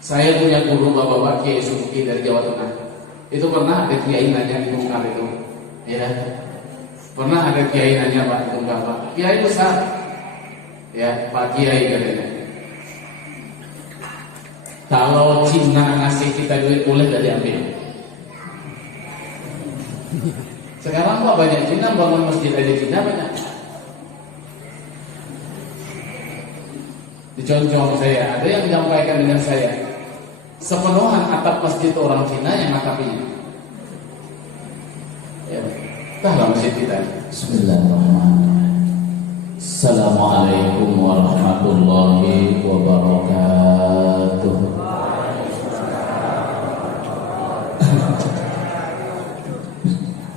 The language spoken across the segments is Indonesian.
Saya punya guru bapak-bapak Kiai Suki dari Jawa Tengah. Itu pernah ada kiai nanya di Tungkar itu, ya. Pernah ada kiai nanya Pak di Tungkar, Pak. Kiai besar, ya Pak Kiai katanya. Kalau Cina ngasih kita duit boleh dari ambil. Sekarang kok banyak Cina bangun masjid aja Cina banyak. Dicontoh saya, ada yang menyampaikan dengan saya, sepenuhan atap masjid orang Cina yang atapinya. Ya, entahlah masjid kita. Bismillahirrahmanirrahim. Assalamualaikum warahmatullahi wabarakatuh.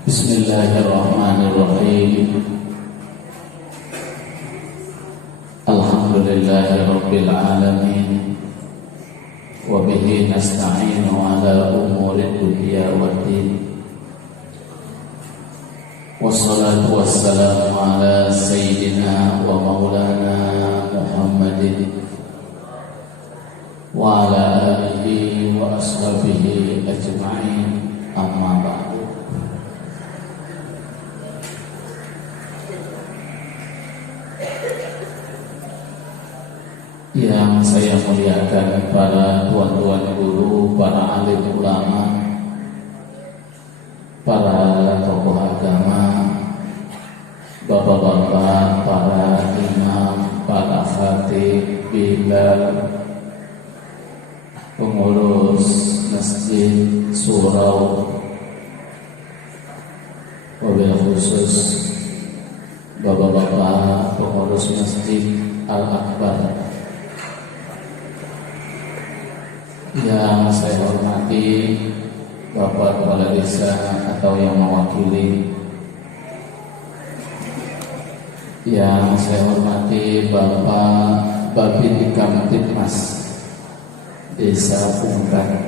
Bismillahirrahmanirrahim. Alhamdulillahirabbil alamin. Wa bihi nasta'inu ala umurid dunya waddin. Wassalatu wassalamu ala sayyidina wa maulana Muhammadin wa ala alihi wa ashabihi ajma'in, amma ba'du. Yang saya muliakan para tuan-tuan guru, para alim ulama, para tokoh agama, bapak-bapak, para imam, para khatib, bilal, pengurus masjid, surau, wabil khusus bapak-bapak pengurus masjid Al-Akbar. Yang saya hormati Bapak Kepala Desa atau yang mewakili, yang saya hormati Bapak Babin Kamtibmas Desa Pungkar,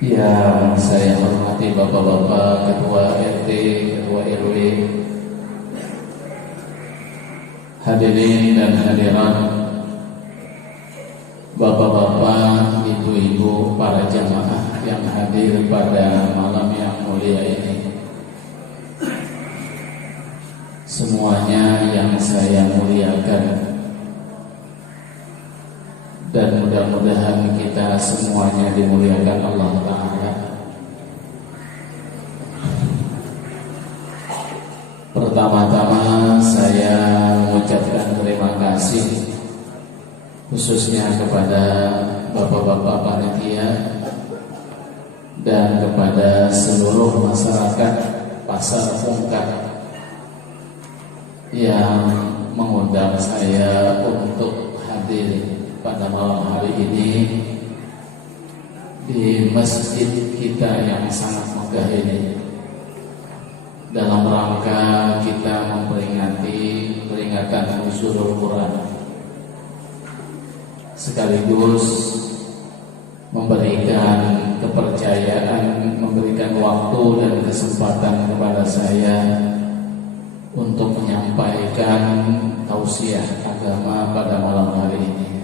yang saya hormati Bapak-bapak Ketua RT, Ketua RW, hadirin dan hadirat, bapak-bapak, ibu-ibu, para jamaah yang hadir pada malam yang mulia ini, semuanya yang saya muliakan, dan mudah-mudahan kita semuanya dimuliakan Allah Ta'ala. Pertama-tama saya mengucapkan terima kasih khususnya kepada bapak-bapak panitia dan kepada seluruh masyarakat Pasar Pungkar yang mengundang saya untuk hadir pada malam hari ini di masjid kita yang sangat megah ini, dalam rangka kita memperingati peringatan Nuzulul Quran, sekaligus memberikan kepercayaan, memberikan waktu dan kesempatan kepada saya untuk menyampaikan tausiah agama pada malam hari ini.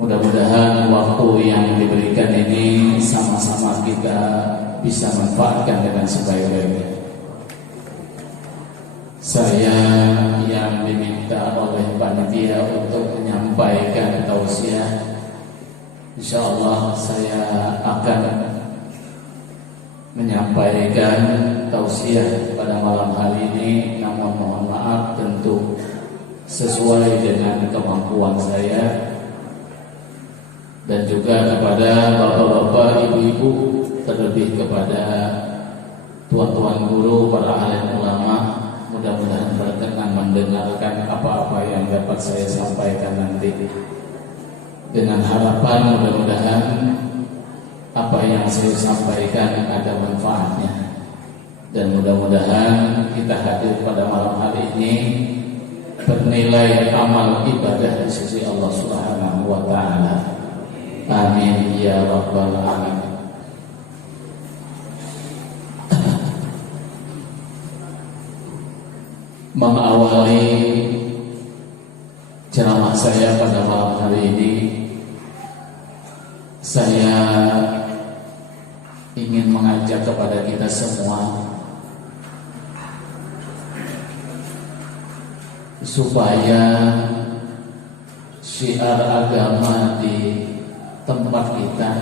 Mudah-mudahan waktu yang diberikan ini sama-sama kita bisa manfaatkan dengan sebaik-baiknya. Saya yang diminta oleh panitia untuk menyampaikan tausiah, insyaallah saya akan menyampaikan tausiah pada malam hari ini, namun mohon maaf tentu sesuai dengan kemampuan saya, dan juga kepada bapak-bapak, ibu-ibu, terlebih kepada tuan-tuan guru, para alim ulama, mudah-mudahan berkenan mendengarkan apa-apa yang dapat saya sampaikan nanti, dengan harapan mudah-mudahan apa yang saya sampaikan ada manfaatnya, dan mudah-mudahan kita hadir pada malam hari ini bernilai amal ibadah di sisi Allah Subhanahu wa Ta'ala. Amin ya rabbal alamin. Mengawali ceramah saya pada malam hari ini, saya ingin mengajak kepada kita semua supaya syiar agama di tempat kita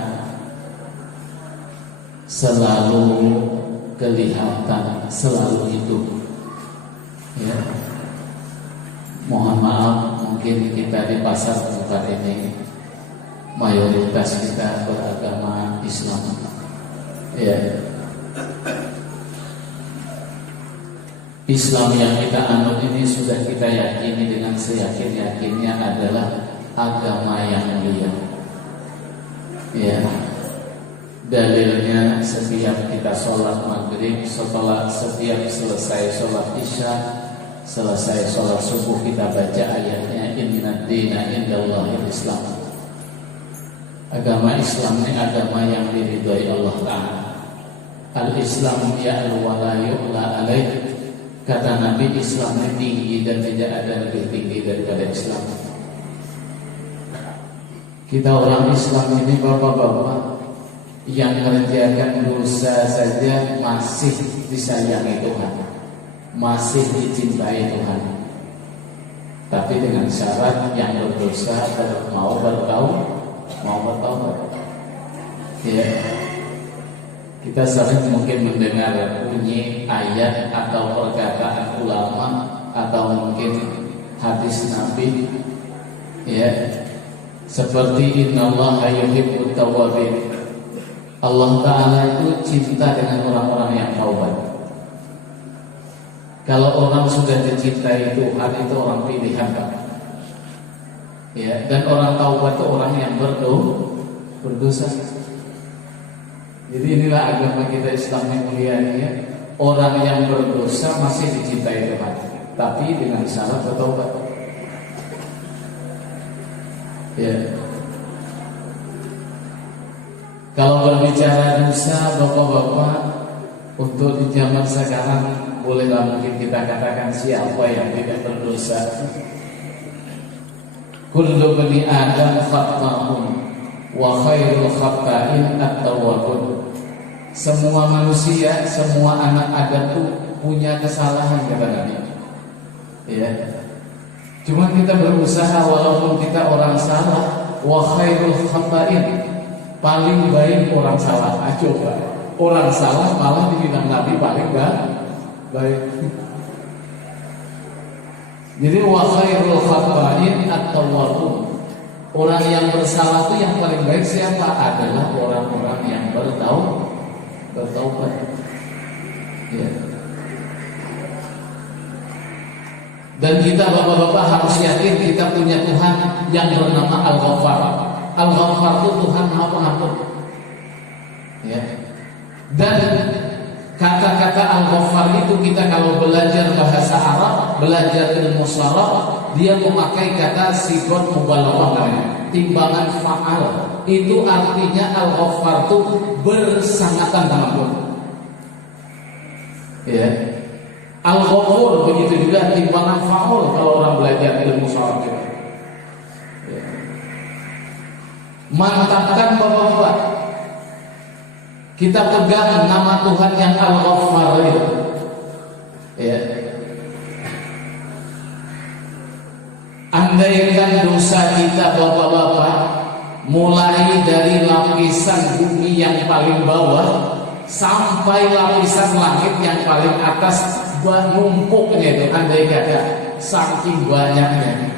selalu kelihatan, selalu hidup. Ya. Mohon maaf, mungkin kita di pasar tempat ini mayoritas kita beragama Islam. Ya. Islam yang kita anut ini sudah kita yakini dengan seyakin-yakinnya adalah agama yang mulia. Ya. Dalilnya setiap kita sholat maghrib, setiap selesai sholat isya, selesai sholat subuh kita baca ayatnya inna dina indallahil Islam. Agama Islam ini agama yang diridhai Allah Ta'ala. Al-Islam ya'lu wa la yu'la alaih. Kata Nabi, Islam ini tinggi dan tidak ada lebih tinggi daripada Islam. Kita orang Islam ini bapak-bapak yang mengerjakan dosa saja masih disayangi Tuhan, masih dicintai Tuhan. Tapi dengan syarat yang berdosa mau bertaubat. Ya. Kita sering mungkin mendengar bunyi ayat atau perkataan ulama atau mungkin hadis Nabi, ya, seperti innallaha yuhibbut tawwabin. Allah Ta'ala itu cinta dengan orang-orang yang taubat. Kalau orang sudah dicintai Tuhan, itu orang pilihan, Pak. Ya, dan orang taubat itu orang yang berdosa. Jadi inilah agama kita Islam yang mulia ini, ya. Orang yang berdosa masih dicintai Tuhan, tapi dengan syarat bertobat. Ya. Kalau berbicara dosa, bapak-bapak, untuk di zaman sekarang bolehlah mungkin kita katakan siapa yang tidak berdosa. Kullu bani Adam khata'un wa khairul khata'in at-tawwabun. Semua manusia, semua anak Adam itu punya kesalahan, kata Nabi. Ya. Cuma kita berusaha walaupun kita orang salah. Wa khairul khata'in, paling baik orang salah. Coba orang salah malah dibilang Nabi paling baik. Jadi wa khairul khata'in at-tawwabun. Orang yang bersalah itu yang paling baik siapa? Adalah orang-orang yang bertaubat. Ya. Dan kita bapak-bapak harus yakin kita punya Tuhan yang bernama Al-Ghaffar. Al-Ghaffar itu Tuhan Maha Pengampun. Ya. Dan kata-kata Al-Ghaffar itu kita kalau belajar bahasa Arab, belajar ilmu sharaf, dia memakai kata sigot mubalaghah, timbangan fa'al. Itu artinya Al-Ghaffar itu bersangatan pengampun. Ya. Al-Ghafur begitu juga timbangan fa'ul kalau orang belajar ilmu sharaf. Ya. Mantapkan bapak-bapak. Kita pegang nama Tuhan yang Al-Ghaffar itu. Ya. Andaikan dosa kita bapak-bapak mulai dari lapisan bumi yang paling bawah sampai lapisan langit yang paling atas, numpuknya itu, andai kata saking banyaknya.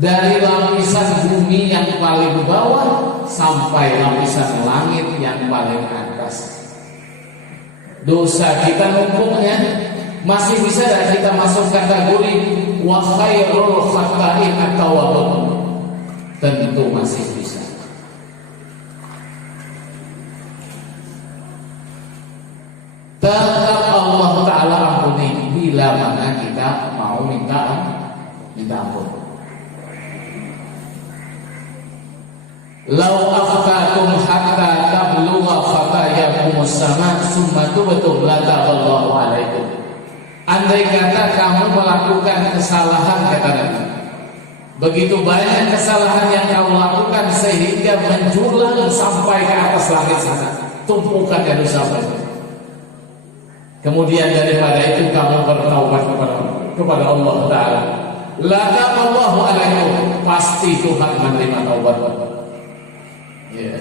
Dari lapisan bumi yang paling bawah sampai lapisan langit yang paling atas, dosa kita numpuknya. Masih bisa tidak kita masuk kategori wa khairul khata'in at-tawwabun? Tentu masih bisa. Tetap Allah Ta'ala ampuni bila mana kita mau minta ampun. Lau akhtakum hatta tablugha khatayakum as-sama' summa tubtum la taqallahu alaikum. andai kata kamu melakukan kesalahan, kata Nabi, begitu banyak kesalahan yang kamu lakukan sehingga menjulang sampai ke atas langit sana, tumpukannya dosa. Kemudian daripada itu kamu bertaubat kepada Allah Ta'ala, la taqallahu alaikum, pasti Tuhan menerima taubat. Ya.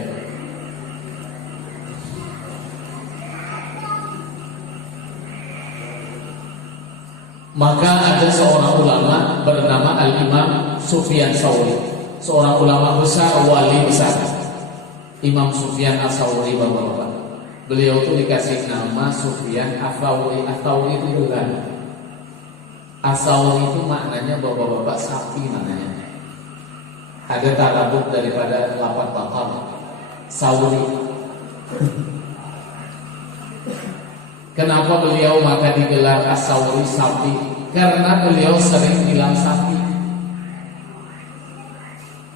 Maka ada seorang ulama bernama Al-Imam Sufyan Tsauri, seorang ulama besar, wali besar, Imam Sufyan Ats-Tsauri, bapak-bapak. Beliau itu dikasih nama Sufyan Ats-Tsauri. Ats-Tsauri itu bukan. Ats-Tsauri itu maknanya bapak-bapak sapi namanya. Ada tarabut daripada lapan bakal Sauri. Kenapa beliau maka digelar Ats-Tsauri sapi? Karena beliau sering bilang sapi.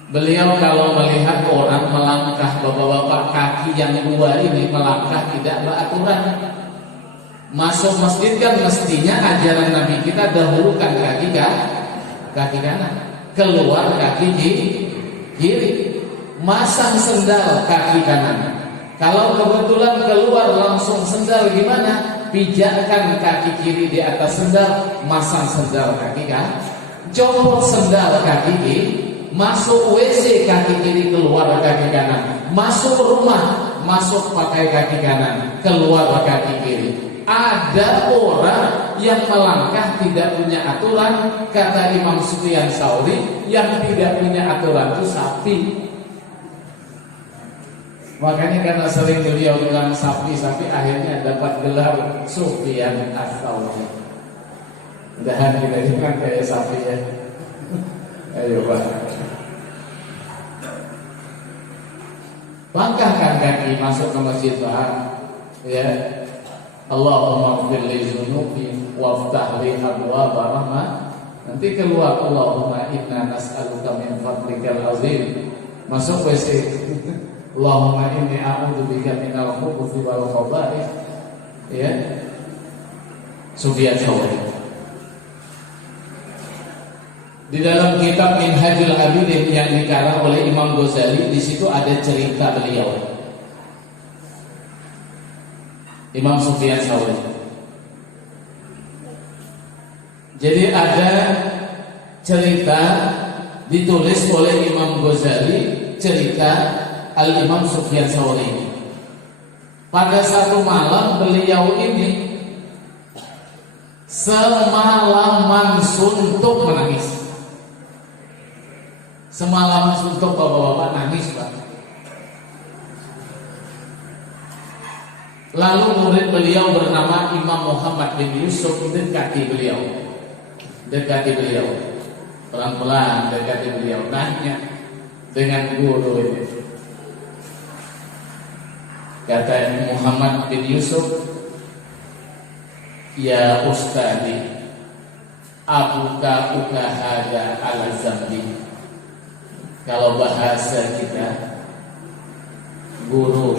Beliau kalau melihat orang melangkah, bapak-bapak, kaki yang dua ini melangkah tidak beraturan. Masuk masjid kan mestinya ajaran Nabi kita dahulukan kaki kanan, keluar kaki kiri, masang sendal kaki kanan. Kalau kebetulan keluar langsung sendal gimana? Pijakkan kaki kiri di atas sendal, masang sendal kaki kanan, copot sendal kaki kiri. Masuk WC kaki kiri, keluar kaki kanan. Masuk rumah, masuk pakai kaki kanan, keluar kaki kiri. Ada orang yang melangkah tidak punya aturan, kata Imam Sufyan Tsauri, yang tidak punya aturan itu sapi. Makanya karena sering beliau bilang sapi-sapi, akhirnya dapat gelar Sufyan Ats-Tsauri. Mudah-mudahan kita juga kayak sapi ya. Ayo Pak. Langkahkan kaki masuk ke masjid Pak. Ya. Allahumma ighfir li dzunubi waftah li abwaaba rahmah. Nanti keluar Allahumma inna nas'aluka min fadlikal azim. Masuk WC. Allahumma inni a'udzubika minal khubuthi wal khaba'ith. Ya. Sufyan Tsauri. Di dalam kitab Minhajul Abidin yang dikarang oleh Imam Ghazali, di situ ada cerita beliau, Imam Sufyan Tsauri. Jadi ada cerita ditulis oleh Imam Ghazali, cerita Al-Imam Sufyan Tsauri. Pada satu malam beliau ini semalaman suntuk menangis. Semalam suntuk, bapak-bapak, nangis Pak. Lalu murid beliau bernama Imam Muhammad bin Yusuf dekati beliau. Pelan-pelan dekati beliau, nanya dengan guru ini. Kata Muhammad bin Yusuf, ya Ustadi, abuka hada ala zambi. Kalau bahasa kita, guru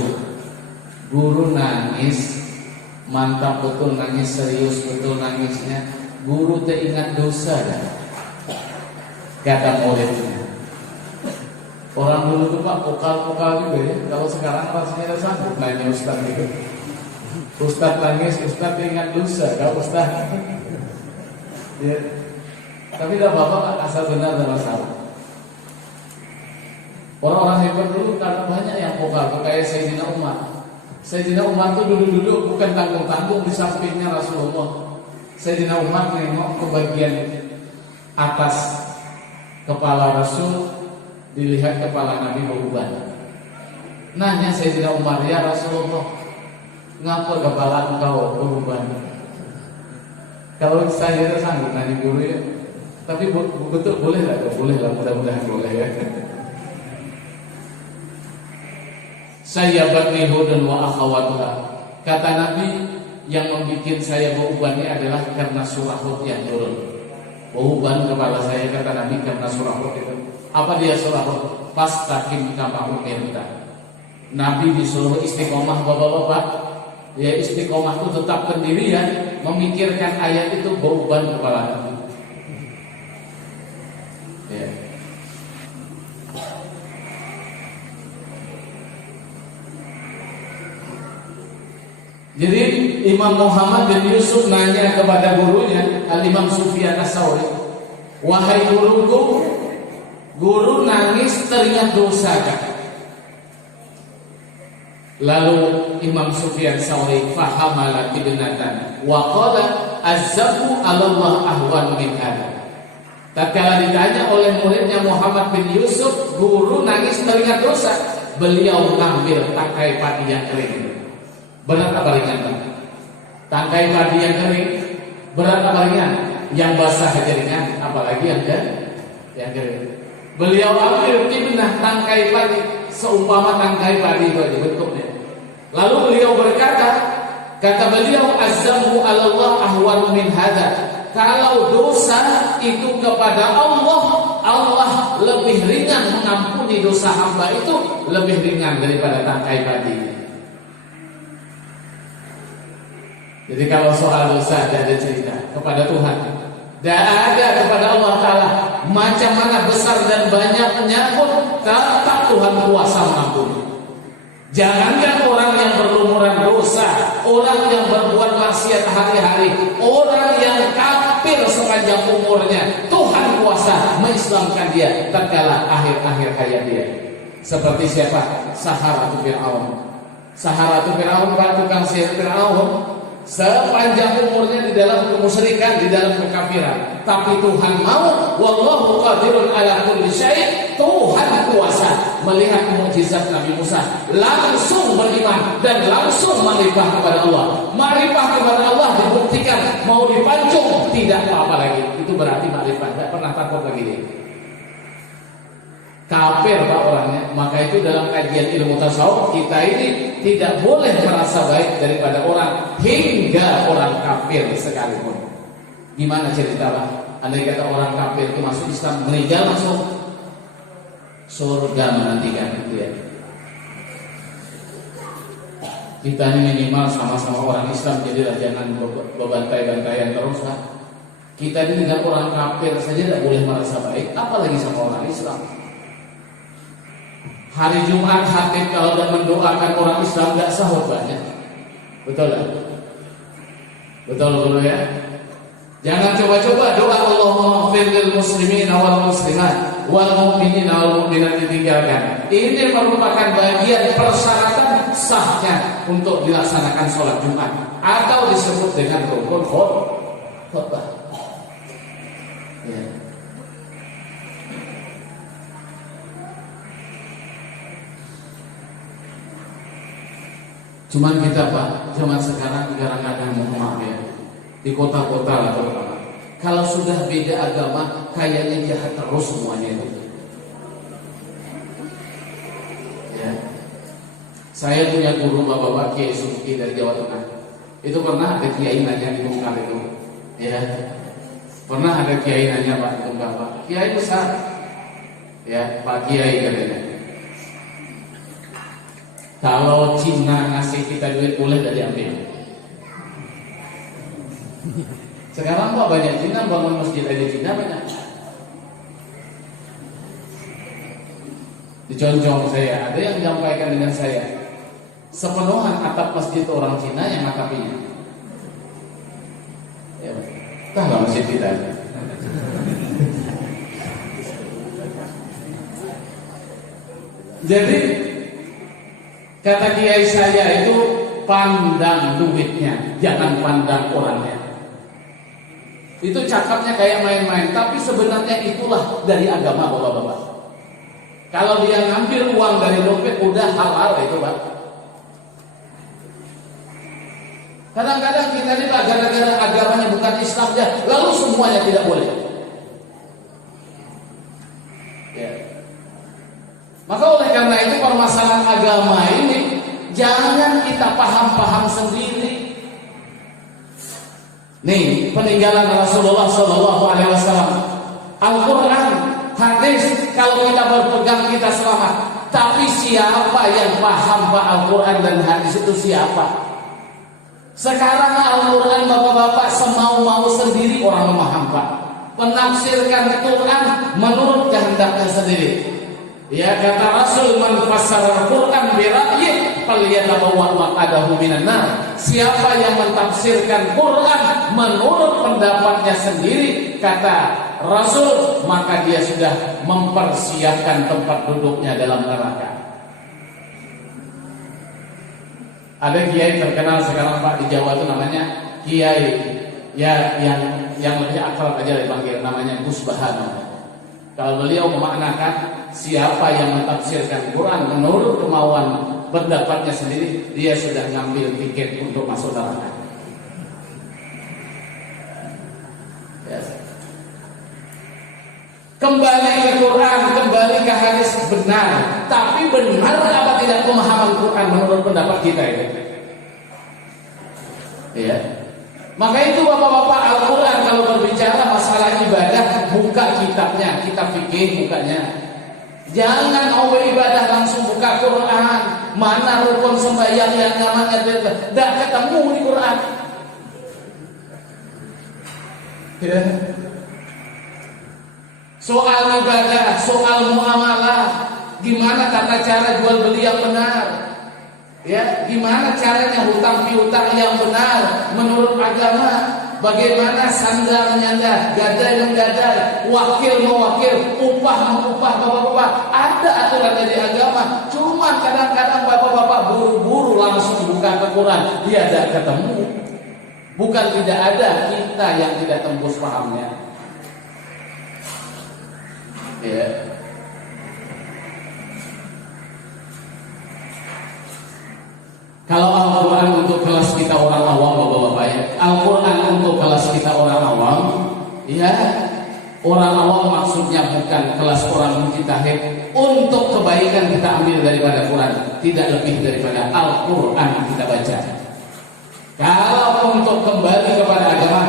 nangis, mantap betul nangis, serius betul nangisnya. Guru teringat dosa dah. Kata muridnya. Orang dulu tuh Pak pokal juga ya. Kalau sekarang rasanya udah sanggup nanya Ustaz gitu. Ustaz nangis, Ustaz teringat dosa, kau Ustaz. Ya. Tapi dah bapak asal benar dan masalah. Orang-orang hebat dulu karena banyak yang pokal, kayak Sayyidina Umar. Sayyidina Umar itu duduk-duduk bukan tanggung-tanggung di sampingnya Rasulullah. Sayyidina Umar nengok ke bagian atas kepala Rasul, dilihat kepala Nabi beruban. Nanya Sayyidina Umar, ya Rasulullah, ngapa kepala engkau beruban? Kalau saya sanggup nanya guru ya, tapi betul boleh lah, mudah-mudahan boleh ya. Saya batni hudun wa akhawatuha. Kata Nabi, yang membuat saya beruban ini adalah karena surah Hud yang turun. Beruban kepala saya, kata Nabi, karena surah Hud itu. Apa dia surah Hud? Fastaqim kama umirta. Nabi disuruh istiqomah, bapak-bapak. Ya, istiqomah itu tetap pendirian. memikirkan ayat itu beban kepala kami. Ya. Jadi Imam Muhammad bin Yusuf nanya kepada gurunya Al-Imam Sufyan Ats-Tsauri, "Wahai guruku, guru nangis teringat dosa kan?" Lalu Imam Sufyan Ats-Tsauri fahamala ibnatan wa qala azzabu 'ala Allah ahwan min hada. Tatkala ditanya oleh muridnya Muhammad bin Yusuf, guru nangis teringat dosa, beliau mengambil tangkai padi yang kering. Berat apa ringan? Tangkai padi yang kering berat apa ringan? Yang basah aja ringan, apalagi yang kering. Beliau ambil ibnah tangkai padi seumpama tangkai padi itu aja bentuknya. Lalu beliau berkata, kata beliau, azzamu 'ala Allah ahwan min hada. Kalau dosa itu kepada Allah, Allah lebih ringan mengampuni dosa hamba itu, lebih ringan daripada tangkai padi. Jadi kalau soal dosa ada cerita kepada Tuhan, tidak ada kepada Allah Ta'ala. Macam mana besar dan banyaknya pun tetap Tuhan kuasa mengampuni. Jangankan orang yang berlumuran dosa, orang yang berbuat maksiat hari-hari, orang yang kafir sepanjang umurnya, Tuhan kuasa mengislamkan dia tatkala akhir-akhir hayat dia. Seperti siapa? Saharatu Fir'aun. Saharatu Fir'aun, tukang sihir Fir'aun, sepanjang umurnya di dalam kemusyrikan, di dalam kekafiran. Tapi Tuhan mau, wallahu qadirun ala kulli syai'. Tuhan kuasa melihat mukjizat Nabi Musa, langsung beriman dan langsung marifah kepada Allah. Marifah kepada Allah dibuktikan, mau dipancung tidak apa-apa lagi. Itu berarti marifah, tidak pernah takut lagi dia. Kafir Pak orangnya. Maka itu dalam kajian ilmu tasawuf kita ini tidak boleh merasa baik daripada orang hingga orang kafir sekalipun. Gimana cerita Pak? Andai kata orang kafir itu masuk Islam, meninggal masuk surga menantikan gitu ya. Kita ini minimal sama-sama orang Islam, jadilah jangan bebantai-bantaian terus Pak. Kita ini dengan orang kafir saja tidak boleh merasa baik, apalagi sama orang Islam. Hari Jumat khatib kalau tidak mendoakan orang Islam tidak sahur banyak. Betul tak? Betul ya. Jangan coba-coba doa Allahumma ighfir lil muslimina wal muslimat wal mu'minina wal mu'minat ditinggalkan. Ini merupakan bagian persyaratan sahnya untuk dilaksanakan sholat Jumat atau disebut dengan rukun khutbah. Ya. Cuman kita Pak, zaman sekarang kadang-kadang mohon maaf ya, di kota-kota lah terutama, kalau sudah beda agama, kayaknya jahat terus semuanya itu. Ya. Saya punya guru bapak-bapak Kiai Suki dari Jawa Tengah. Itu pernah ada kiai nanya di Bungkar itu, ya. Pernah ada kiai nanya Pak di Bapak, kiai besar, ya Pak Kiai katanya. Kalau Cina ngasih kita duit boleh dari ambil. Sekarang kok banyak Cina bangun masjid aja Cina banyak. Diconjong saya, ada yang menyampaikan dengan saya, sepenuhan atap masjid orang Cina yang ngatapinya. Ya, entahlah masjid kita. Jadi kata kiai saya itu, pandang duitnya, jangan pandang orangnya. Itu cakapnya kayak main-main, tapi sebenarnya itulah dari agama bapak-bapak. Kalau dia ngambil uang dari dompet udah halal itu Pak. Kadang-kadang kita ini Pak, gara-gara agamanya bukan Islam ya, lalu semuanya tidak boleh. Ya. Maka oleh karena itu permasalahan agama ini jangan kita paham-paham sendiri. Nih peninggalan Rasulullah SAW, Al-Quran, hadis, kalau kita berpegang kita selamat. Tapi siapa yang paham Pak Al-Quran dan hadis itu siapa? Sekarang Al-Quran bapak-bapak semau-mau sendiri orang memahami, menafsirkan Quran menurut kehendaknya sendiri. Ya kata Rasul, man fassara Al-Quran bi ra'yihi falyatabawwa maq'adahu minan nar. Siapa yang mentafsirkan Quran menurut pendapatnya sendiri, kata Rasul, maka dia sudah mempersiapkan tempat duduknya dalam neraka. Ada kiai terkenal sekarang Pak di Jawa itu namanya kiai ya yang lebih akrab aja dipanggil namanya Gus Bahano. Kalau beliau memaknakan siapa yang mentafsirkan Quran menurut kemauan pendapatnya sendiri, dia sudah ngambil tiket untuk masuk neraka. Ya. Kembali ke Quran, kembali ke hadis benar. Tapi benar apa tidak pemahaman Quran menurut pendapat kita ini? Ya. Maka itu bapak-bapak, Al-Quran kalau berbicara masalah ibadah, buka kitabnya, kitab fikih bukanya. Jangan ibadah langsung buka Quran. Mana rukun sembahyang yang namanya tidak ketemu di Quran. Ya. Soal ibadah, soal muamalah, gimana tata cara jual beli yang benar? Ya, gimana caranya hutang piutang yang benar menurut agama? Bagaimana sandar menyandar, gadai menggadai, wakil mewakil, upah mengupah, bapak-bapak? Ada aturan dari agama. Cuma kadang-kadang bapak-bapak buru-buru langsung buka ke Quran, dia tidak ketemu. Bukan tidak ada, kita yang tidak tembus pahamnya. Ya. Kalau Al-Quran untuk kelas kita orang awam, bapak-bapak ya, Al-Quran untuk kelas kita orang awam, ya, orang awam maksudnya bukan kelas orang mujtahid. Untuk kebaikan kita ambil daripada Quran, tidak lebih daripada Al-Quran kita baca. Kalau untuk kembali kepada agama,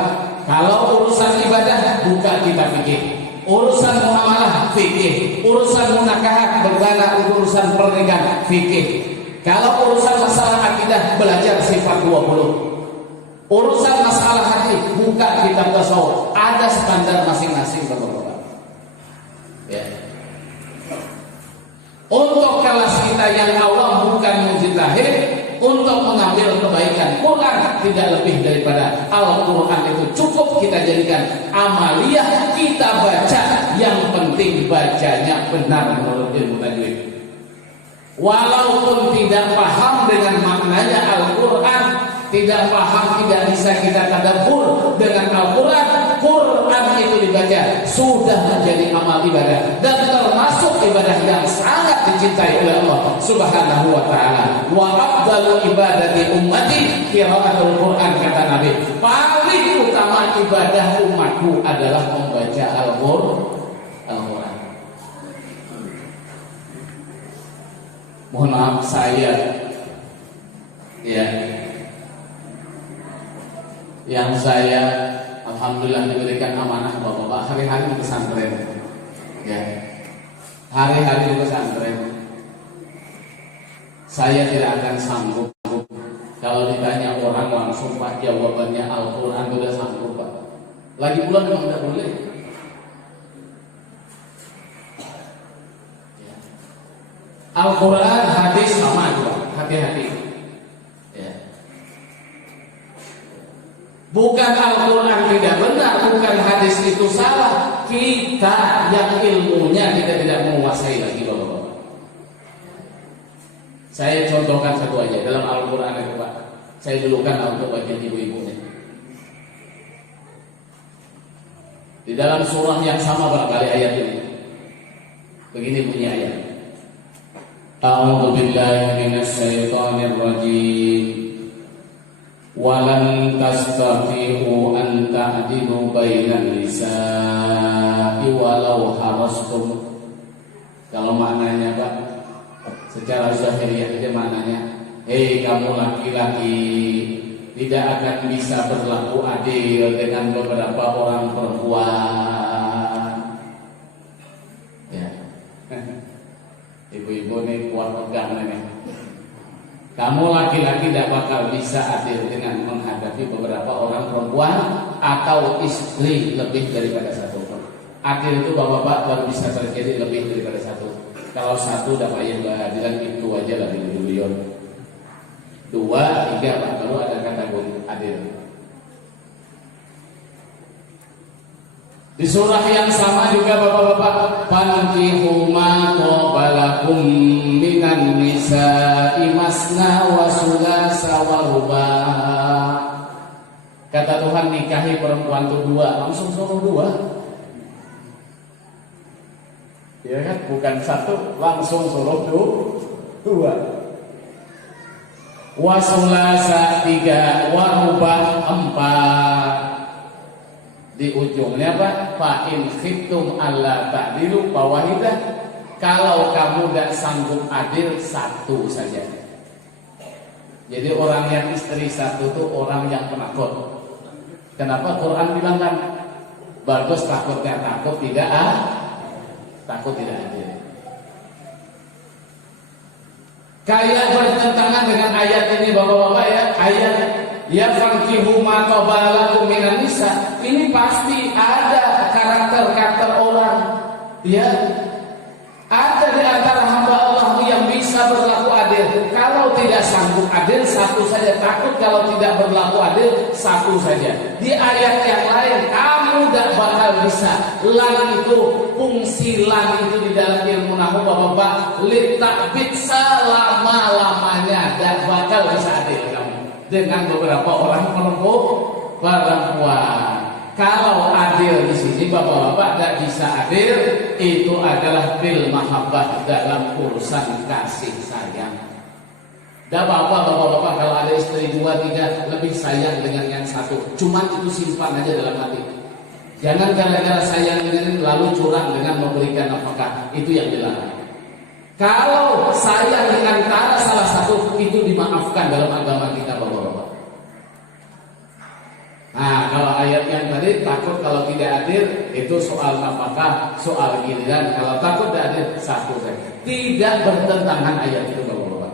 kalau urusan ibadah, buka kitab fikih. Urusan muamalah fikih, urusan munakahat berbana urusan pernikahan fikih. Kalau urusan masalah akidah, belajar sifat 20. Urusan masalah hati, buka kitab tasawuf. Ada standar masing-masing bapak-bapak. Ya. Untuk kelas kita yang awam bukan mujtahid, untuk mengambil kebaikan Quran tidak lebih daripada Al-Quran itu cukup kita jadikan amaliyah, kita baca. Yang penting bacanya benar menurut ilmu tajwid. Walaupun tidak paham dengan maknanya Al-Quran, tidak paham, tidak bisa kita tadabbur dengan Al-Quran, Quran itu dibaca sudah menjadi amal ibadah dan termasuk ibadah yang sangat dicintai oleh Allah Subhanahu wa taala. Wa afdalu ibadati ummati qiraatul Quran, kata Nabi. Paling utama ibadah umatku adalah membaca Al-Quran. Mohon maaf saya ya, yang saya alhamdulillah diberikan amanah bapak-bapak hari-hari di pesantren ya, hari-hari di pesantren. Saya tidak akan sanggup kalau ditanya orang langsung Pak jawabannya Al-Quran sudah sanggup Pak. Lagi pula memang tidak boleh. Al-Quran, hadis sama juga, hati-hati. Ya. Bukan Al-Quran tidak benar, bukan hadis itu salah. Kita yang ilmunya kita tidak menguasai lagi bapak-bapak. Saya contohkan satu aja dalam Al-Quran itu Pak. Saya dulukan untuk bagian ibu-ibunya. Di dalam surah yang sama barangkali ayat ini. Begini bunyi ayat. A'udzu billahi minasy syaithanir rajim. Walan tastati'u an ta'dilu bainan nisa'i walau harastum. Kalau maknanya Pak, secara zahiriah itu maknanya, hei kamu laki-laki, tidak akan bisa berlaku adil dengan beberapa orang perempuan. Ya. Ibu-ibu ini kuat pegang ini. Kamu laki-laki tidak bakal bisa adil dengan menghadapi beberapa orang perempuan atau istri lebih daripada satu. Adil itu bapak-bapak baru bisa terjadi lebih daripada satu. Kalau satu dapat yang keadilan itu aja lah di milion. 2, 3 Pak, baru ada kategori adil. Di surah yang sama juga bapak-bapak, fankihu ma qabalakum minan nisa'i masna wa sulasa wa ruba'. Kata Tuhan, nikahi perempuan itu 2, langsung suruh 2. Ya kan, bukan 1, langsung suruh 2. Wa sulasa 3, wa ruba' 4. Di ujungnya apa? Fa in khiftum alla ta'dilu fawahidah. Kalau kamu tidak sanggup adil, 1 saja. Jadi orang yang istri 1 itu orang yang penakut. Kenapa Quran bilang kan bagus takutnya takut tidak takut tidak adil. Kayak bertentangan dengan ayat ini bapak-bapak ya, ayat ya fankihu ma qabalakum minan nisa. Ini pasti ada karakter-karakter orang ya. Ada di antara hamba Allah yang bisa berlaku adil. Kalau tidak sanggup adil, 1 saja. Takut kalau tidak berlaku adil, 1 saja. Di ayat yang lain, kamu tidak bakal bisa. Lan itu, fungsi lan itu di dalam ilmu nahwu bapak-bapak, litakbit selama-lamanya tidak bakal bisa adil kamu dengan beberapa orang perempuan. Kalau adil di sini bapak-bapak tidak bisa adil, itu adalah bil mahabbah, dalam urusan kasih sayang. Tidak apa-apa bapak-bapak kalau ada istri 2, 3 lebih sayang dengan yang 1. Cuman itu simpan aja dalam hati. Jangan gara-gara sayang dengan lalu curang dengan memberikan nafkah. Itu yang dilarang. Kalau sayang dengan cara salah satu, itu dimaafkan dalam agama kita bapak-bapak. Nah, kalau ayat yang tadi takut kalau tidak adil, itu soal nafkah, soal giliran. Kalau takut tidak adil, 1 saja. Tidak bertentangan ayat itu bapak-bapak.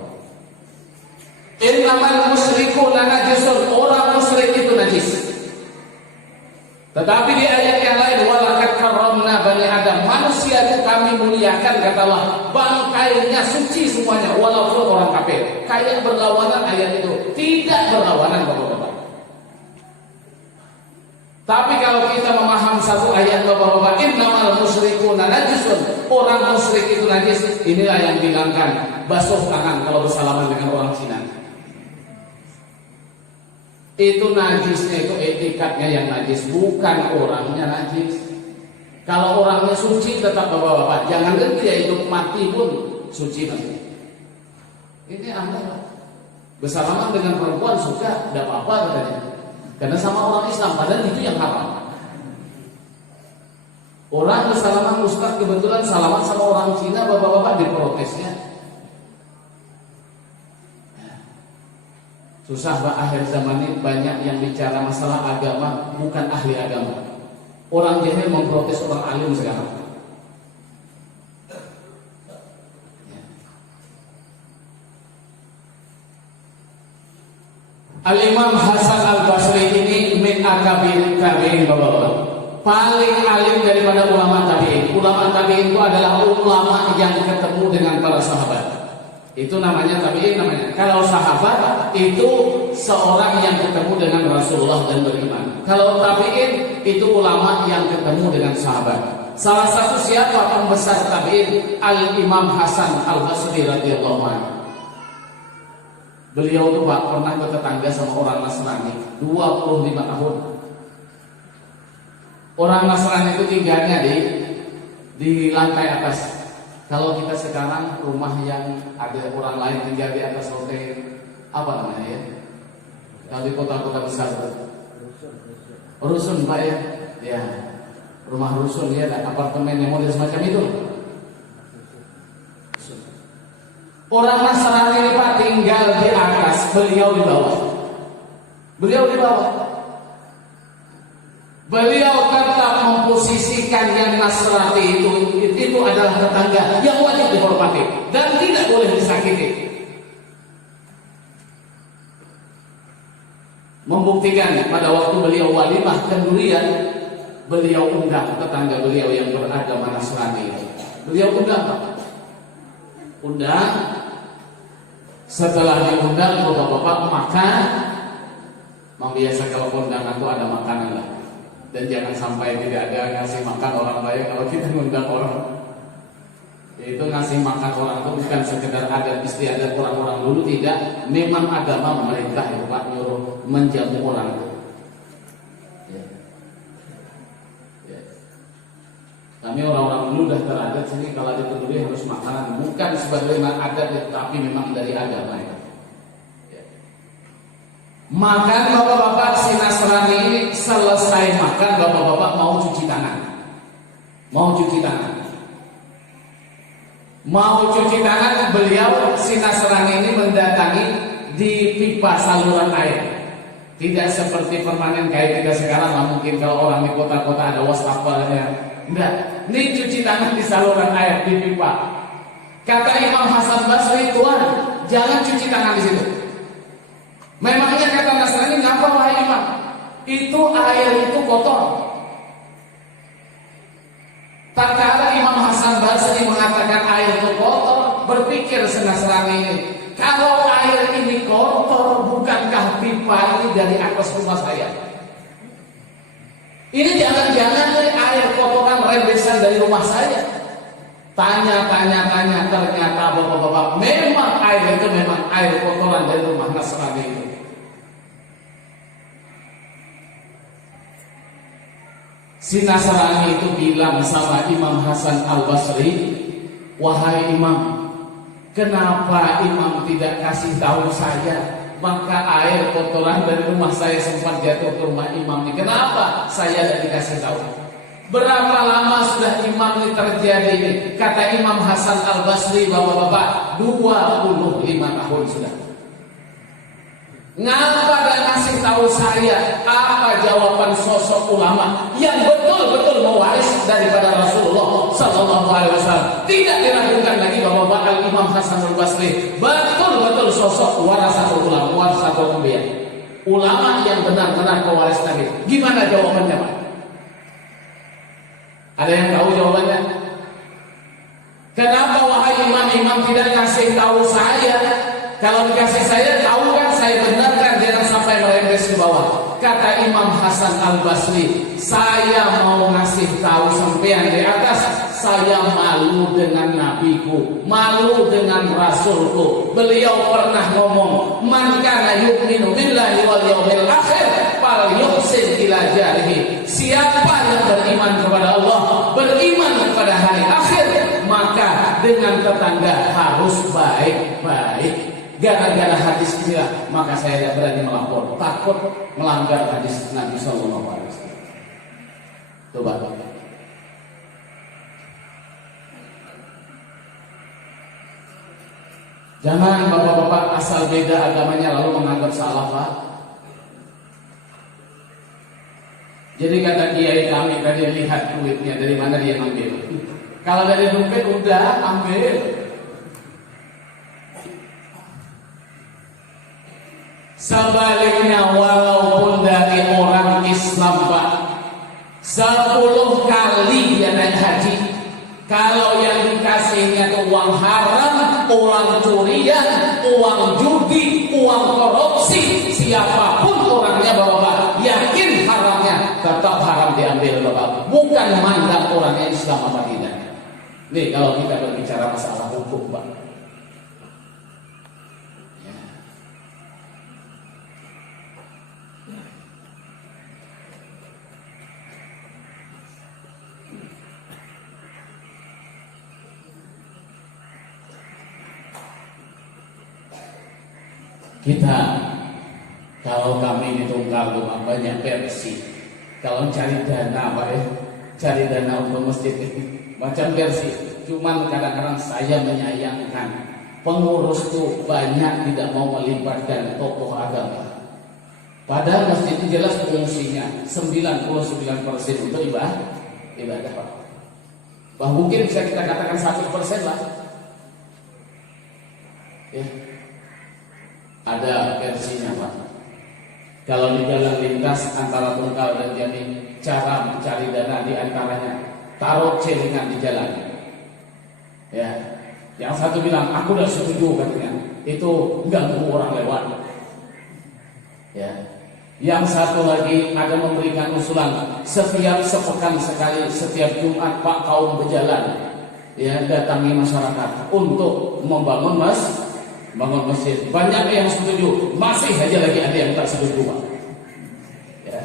Innamal musyrikuna najisun, orang musyrik itu najis. Tetapi di ayat yang lain, walaqad karramna bani Adam, manusia itu kami muliakan kata Allah, bangkainya suci semuanya walaupun orang kafir. Kayak berlawanan ayat itu, tidak berlawanan bapak-bapak. Tapi kalau kita memaham satu ayat bapak-bapak, innamal musyrikuna najisun, orang musyrik itu najis, inilah yang bilangkan basuh tangan kalau bersalaman dengan orang Cina. Itu najisnya, itu etikatnya yang najis, bukan orangnya najis. Kalau orangnya suci tetap bapak-bapak, jangan dia hidup mati pun suci nanti. Ini aneh. Bersalaman dengan perempuan suka, tidak apa-apa katanya. Karena sama orang Islam, padahal itu yang haram. Orang bersalaman, Ustaz kebetulan salaman sama orang Cina, bapak-bapak diprotesnya. Susah Pak, akhir zaman ini banyak yang bicara masalah agama, bukan ahli agama. Orang jahil memprotes orang alim sekarang. Al-Imam Hasan Al-Basri ini min akabir tabi'in bapak-bapak. Paling alim daripada ulama tabi'in. Ulama tabi'in itu adalah ulama yang ketemu dengan para sahabat. Itu namanya tabi'in namanya. Kalau sahabat itu seorang yang ketemu dengan Rasulullah dan beriman. Kalau tabi'in itu ulama yang ketemu dengan sahabat. Salah satu siapa pembesar tabi'in? Al-Imam Hasan Al-Basri radhiyallahu anhu. Beliau tuh Pak pernah bertetangga sama orang Nasrani 25 tahun. Orang Nasrani itu tinggalnya di lantai atas. Kalau kita sekarang rumah yang ada orang lain tinggal di atas hotel, apa namanya ya? Kalau di kota-kota besar, rusun Pak ya, ya rumah rusun ya, ada apartemen yang model semacam itu. Orang Nasrani ini Pak tinggal di atas, beliau di bawah. Beliau di bawah. Beliau tetap memposisikan yang Nasrani itu adalah tetangga yang wajib dihormati dan tidak boleh disakiti. membuktikan pada waktu beliau walimah kendurian, beliau undang tetangga beliau yang beragama Nasrani itu. Beliau undang. Setelah diundang bapak-bapak makan. Biasa kalau kondangan itu ada makanan lah. Dan jangan sampai tidak ada ngasih makan orang lain kalau kita ngundang orang. Itu ngasih makan orang itu bukan sekedar adat istiadat orang-orang dulu, tidak. Memang agama memerintah itu Pak, nyuruh menjamu orang itu. Ya. Kami orang-orang dulu dah teradat sini kalau ada kenduri harus makanan, bukan sebagaimana adat, tapi memang dari agama ya. Makan bapak-bapak si Nasrani ini, selesai makan bapak-bapak mau cuci tangan. Mau cuci tangan, beliau si Nasrani ini mendatangi di pipa saluran air. Tidak seperti permanen kayak kita sekarang, lah mungkin kalau orang di kota-kota ada wastafelnya. Enggak, ini cuci tangan di saluran air, di pipa. Kata Imam Hasan Basri, Tuhan, jangan cuci tangan di situ. Memangnya kata Nasrani, ngapa wahai Imam? Itu air itu kotor. Tatkala Imam Hasan Basri mengatakan air itu kotor, berpikir si Nasrani ini, kalau air ini kotor, bukankah pipa ini dari atas rumah saya? Ini jangan-jangan air kotoran rembesan dari rumah saya. Tanya, ternyata bapak-bapak, memang air itu memang air kotoran dari rumah Nasrani itu. Si Nasrani itu bilang sama Imam Hasan Al-Basri, wahai Imam, kenapa Imam tidak kasih tahu saya? Maka air kotoran dari rumah saya sempat jatuh ke rumah Imam ini. Kenapa saya tidak dikasih tahu? Berapa lama sudah Imam ini terjadi ini? Kata Imam Hasan Al-Basri, bapak-bapak, 25 tahun sudah. Ngapa dan ngasih tahu saya? Apa jawaban sosok ulama yang betul-betul mewaris daripada Rasulullah Sallallahu Alaihi Wasallam? Tidak diragukan lagi bapak-bapak Imam Hasan Al-Basri betul-betul sosok warasatul ulama, warasatul anbiya, ulama yang benar-benar pewaris Nabi. Gimana jawabannya Pak? Ada yang tahu jawabannya? Kenapa wahai imam tidak kasih tahu saya? Kalau dikasih saya tahu kan saya benarkan, jangan sampai merembes ke bawah. Kata Imam Hasan Al-Basri, saya mau ngasih tahu sampean di atas, saya malu dengan nabiku, malu dengan rasulku. Beliau pernah ngomong, man kana yu'minu billahi wal yawmil akhir fal yuhsin ila jarihi. Siapa yang beriman kepada Allah, beriman kepada hari akhir, maka dengan tetangga harus baik-baik. Gara-gara hadis inilah maka saya tidak berani melapor, takut melanggar hadis Nabi Sallallahu Alaihi Wasallam. Coba. Jangan bapak-bapak asal beda agamanya lalu menganggap salah Pak. Jadi kata kiai kami tadi, lihat duitnya dari mana dia ambil. Kalau dari dompet udah ambil. Sebaliknya walaupun dari orang Islam Pak, 10 kali dia naik haji, kalau yang dikasihnya itu uang haram, uang curian, uang judi, uang korupsi, siapapun orangnya bapak, yakin haramnya tetap haram diambil bapak. Bukan mandang orangnya Islam apa tidak. Nih kalau kita berbicara masalah hukum Pak, kita kalau kami ini tunggal rumah banyak versi. Kalau cari dana Pak cari dana untuk masjid ini macam versi. Cuman kadang-kadang saya menyayangkan pengurus tuh banyak tidak mau melibatkan tokoh agama. Padahal masjid itu jelas fungsinya 99% untuk ibadah Pak. Bah mungkin bisa kita katakan 1% lah. Ya. Ada versinya Pak. Kalau di jalan lintas antara Tungkal dan Jati, cara mencari dana di antaranya taruh celengan di jalan. Ya, yang satu bilang aku udah setuju katanya, itu ganggu orang lewat. Ya, yang satu lagi ada memberikan usulan setiap sepekan sekali, setiap Jumat Pak kaum berjalan, ya datangi masyarakat untuk membangun bangun masjid. Banyak yang setuju, masih saja lagi ada yang tak setuju Pak. Ya,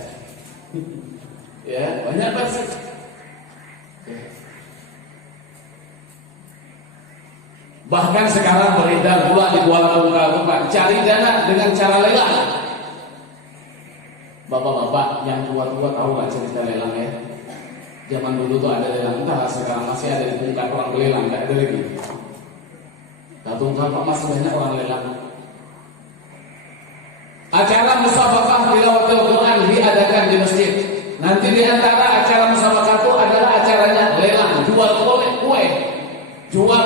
ya banyak banget. Bahkan sekarang beredar pula di Kuala Tunggal Pak, cari dana dengan cara lelang. Bapak-bapak yang tua-tua tahu nggak cerita lelang ya? Zaman dulu tuh ada lelang, entah sekarang masih ada di Tunggal orang lelang, nggak ada lagi. Nah, Tunggal Pak masih banyak orang lelang. Acara musabaqah tilawatil Quran diadakan di masjid. Nanti di antara acara musabaqah itu adalah acaranya lelang, jual kue, jual